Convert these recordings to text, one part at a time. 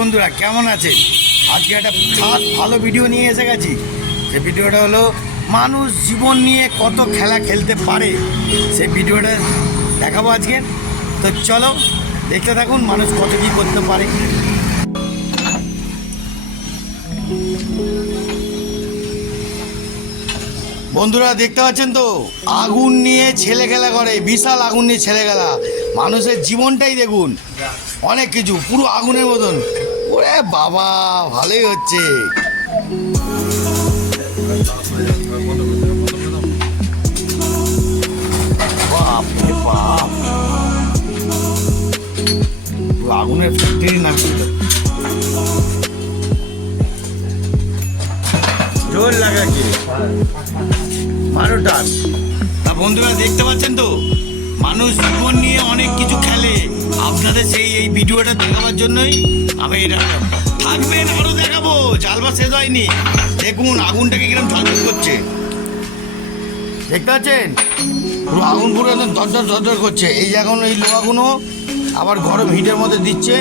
বন্ধুরা কেমন আছে? আজকে একটা খাস ভালো ভিডিও নিয়ে এসে গেছি। যে ভিডিওটা হলো মানুষ জীবন নিয়ে কত খেলা খেলতে পারে, সেই ভিডিওটা দেখাবো আজকে। তো চলো দেখতে থাকুন মানুষ কত কী করতে পারে। বন্ধুরা দেখতে পাচ্ছেন তো, আগুন নিয়ে ছেলে খেলা করে, বিশাল আগুন নিয়ে ছেলে খেলা। মানুষের জীবনটাই দেখুন, অনেক কিছু পুরো আগুনের মতন। ওরে বাবা, ভালোই হচ্ছে। বাপরে বাপ, আগুনের ফ্যাক্টরি না, জোর লাগা কি মারোটান। তা বন্ধুরা দেখতে পাচ্ছেন তো, মানুষ জীবন নিয়ে অনেক কিছু খেলে। আপনাদের সেই এই ভিডিওটা দেখাবার জন্যই আমি এটা থাকবেন, আরো দেখাবো। চালবা শেষ হয়নি, দেখুন আগুনটাকে কিরকম ঝরঝর করছে, দেখতে পাচ্ছেন? পুরো আগুন পুরো একদম ঝরঝর ঝরঝর করছে। এই এখন এই লোহাগুলো আবার গরম হিটের মধ্যে দিচ্ছে,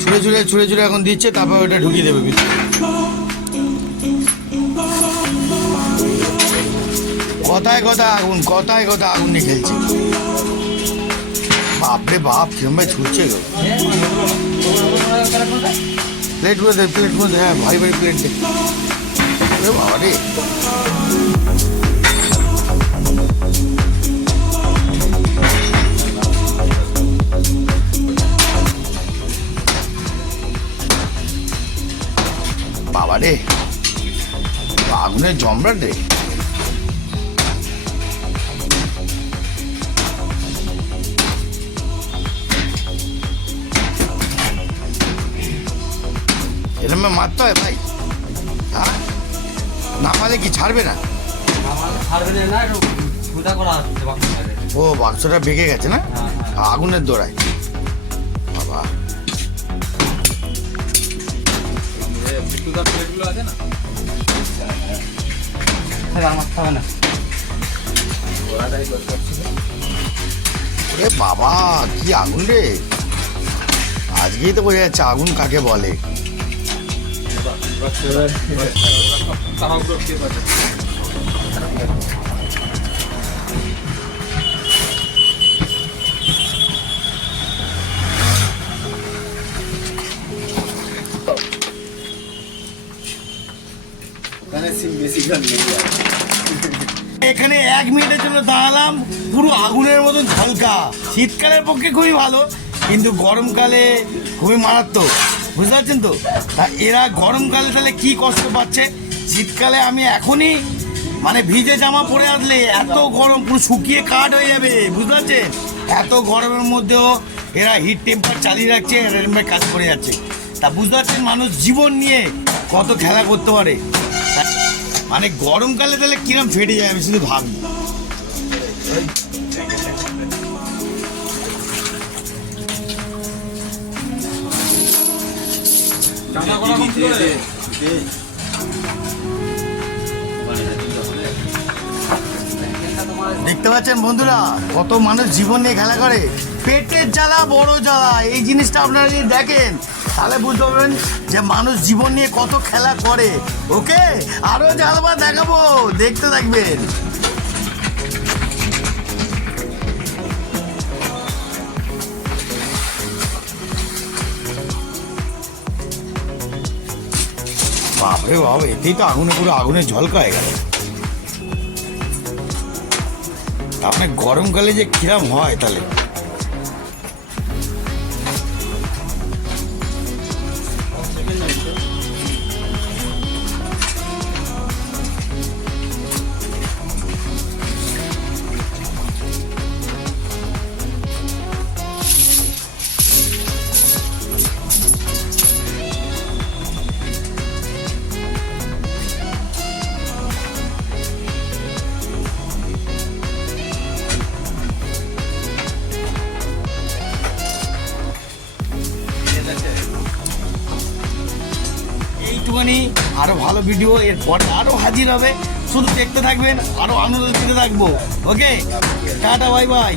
ছুঁড়ে ছুঁড়ে ছুঁড়ে ছুঁড়ে এখন দিচ্ছে, তারপর ওটা ঢুকিয়ে দেবে ভিতরে। কথায় কথা আগুন, কথায় কথা আগুন নিয়ে খেলছে। বাপরে বাপ, কিরম ভাই ছুটছে গো। প্লেট করে দে, প্লেট করে দে, হ্যাঁ ভাই ভাই প্লেট দে। বাবা রে, বাবা রে, আগুনের জমরাট রে। এরকম মারতে হয় ভাই? হ্যাঁ, না মারলে কি ছাড়বে না? ও বাক্সটা ভেঙে গেছে না, আগুনের দৌড়ায়। বাবা, বাবা কি আগুন রে! আজকেই তো বোঝা যাচ্ছে আগুন কাকে বলে। এখানে 1 মিনিটের জন্য দাঁড়ালাম, পুরো আগুনের মতন ঝলকা। শীতকালের পক্ষে খুবই ভালো, কিন্তু গরমকালে খুবই মারাত্মক, বুঝতে পারছেন তো? তা এরা গরমকালে তাহলে কি কষ্ট পাচ্ছে। শীতকালে আমি এখনই মানে ভিজে জামা পরে আসলে এত গরম, পুরো শুকিয়ে কাঠ হয়ে যাবে, বুঝতে পারছেন? এত গরমের মধ্যেও এরা হিট টেম্পার চালিয়ে রাখছে, কাজ করে যাচ্ছে। তা বুঝতে পারছেন মানুষ জীবন নিয়ে কত খেলা করতে পারে। মানে গরমকালে তাহলে কিরম ফেটে যায়, আমি শুধু ভাবি। দেখতে পাচ্ছেন বন্ধুরা, কত মানুষ জীবন নিয়ে খেলা করে। পেটের জ্বালা বড় জ্বালা, এই জিনিসটা আপনারা যদি দেখেন তাহলে বুঝতে পারবেন যে মানুষ জীবন নিয়ে কত খেলা করে। ওকে, আরো জ্বালবা দেখাবো, দেখতে থাকবেন। বাপরে বাপ, এতেই তো আগুনে পুরো আগুনের ঝলকা হয়ে গেল। আপনার গরমকালে যে কিরম হয় তাহলে। এইটুখানি, আরো ভালো ভিডিও এরপরে আরো হাজির হবে। শুধু দেখতে থাকবেন, আরো আনন্দ দিতে থাকবো। ওকে, টাটা, বাই বাই।